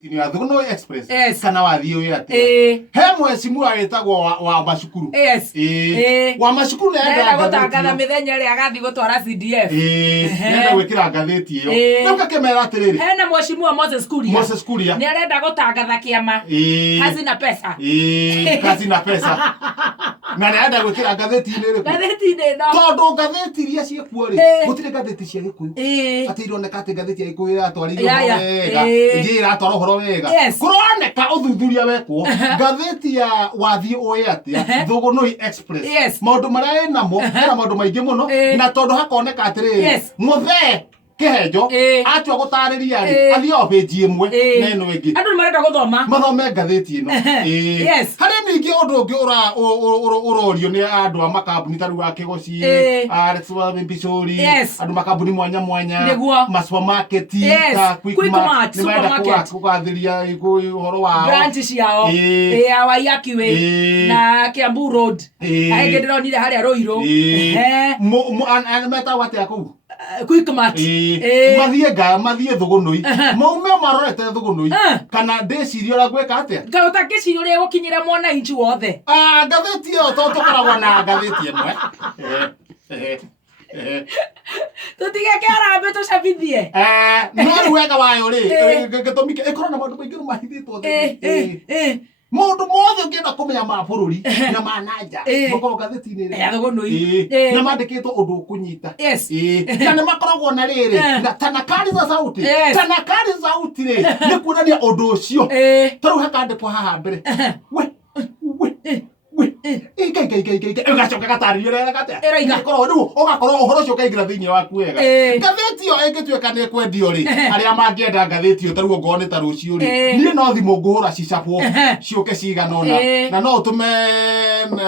Ini Thuguno Express. Yes. Kana wathie wira ati. He mwecimu agitagwo wa macukuru. Yes. Wa macukuru nenda gutangatha mithenya ri agathi gutwara CDF. Nenda gwikira ngatheti iyo. Nauka kemera atiriri. Hena mwecimu wa Moses Kuria. Moses Kuria. Ni arenda gutangatha kiama. Kazi na pesa. Kazi na pesa. Na nenda gwikira ngatheti-ini ri. Ngatheti-ini no. Tondu ngatheti iria ciekuo ri. Gutire ngatheti cia Gikuyu. Ati ironeka ati ngatheti ya Gikuyu atwarithio wega. Njira atwara wega kuroneka uthuthuria wekwo ngatheti ya wathie oe atia Thuguno Express maundu maria enamo na maundu maingi muno na tondu hakoneka atiriri muthe Kihenjo atua gutariria ri athie o page imwe na eno ingi andu marenda guthoma mathome ngatheti ino hari ningi undu ungi urorio ni andu a makambuni taru wa Kigoci Alexwa Mbicuri andu makambuni mwanya mwanya ma supermarket ta Quickmart ni marenda kugathiria uhoro wao branch ciao ya Waiyaki na Kiambu Road ahenge ndironire haria Ruiru meta wate aku Quickmart mathie Thugunoi maume marorete Thugunoi kana ndiciria ura gweka atia ngauta ngiciria uri gukinyira mwana inchi wothe ngatheti iyo to tukoragwo na ngatheti imwe tutige kiarambe tucabithie no wega wayo ri gitumike ikorwo na maundu maingi mahithitwo mundu mothe ungienda kumenya ma bururi na mananja mukorwo ngatheti-ini ri Thugunoi na mandikitwo undu ukunyita na ni makoragwo na riri na tanakari za sauti ri ni kuonania undu ucio taru hakandikwo haha mbere we ugacoka gataririo rega gatia ikorwo riu ugakorwo uhoro ucio ukaingira thiini waku wega ngatheti iyo ingituika ni kwendio ri aria mangienda ngatheti iyo taru ngone ta rucio ri ni no thimu nguhura cicapwo ciuke cigana ona na no utume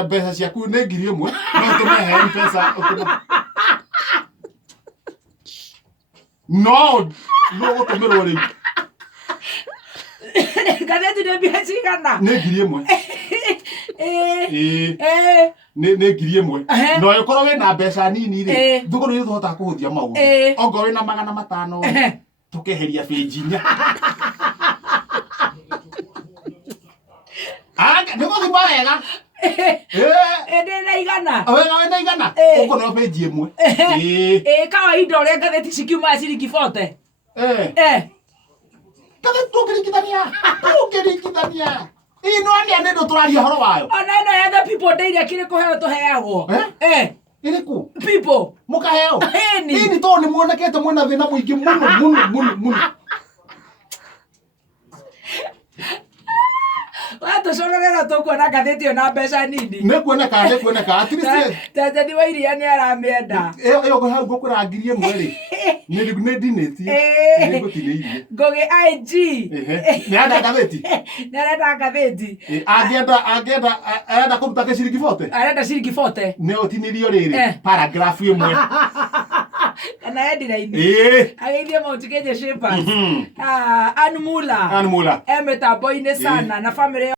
mbeca ciaku ni 1,000 no utume he M-Pesa no gutumirwo ri ngatheti ni mbia cigana ni 1,000 ni 1,000 no ikorwo wina mbeca nini ri Thuguno ni tuhota kuhuthia maundu ongo wina 500 tukeheria page-ini ni guthima wega ndina igana wena igana uko no page imwe kawaida uria ngatheti cikiuma ciringi 40 ngatheti tukirikithania ino ani anendo turaria horo wayo ona ino ya the people day kire kuheo tuheagwo iriku people mukaheo ini to ni muonekete mwena thina muingi muno wato cororera tukuona ngatheti yo na mbeca nini ni kuoneka at least tete ni Wairia ni aramienda yo hau ngukura 1,000 ri ni dineti ni gutiniirie Ngugi IG ni ada ngatheti narenda ngatheti agenda kuruta ciringi 40 arenda ciringi 40 ni utinirio riri paragraph imwe kana headline ageithie Mount Kenya Shepherds Anmula Anmula mitambo-ini sana na family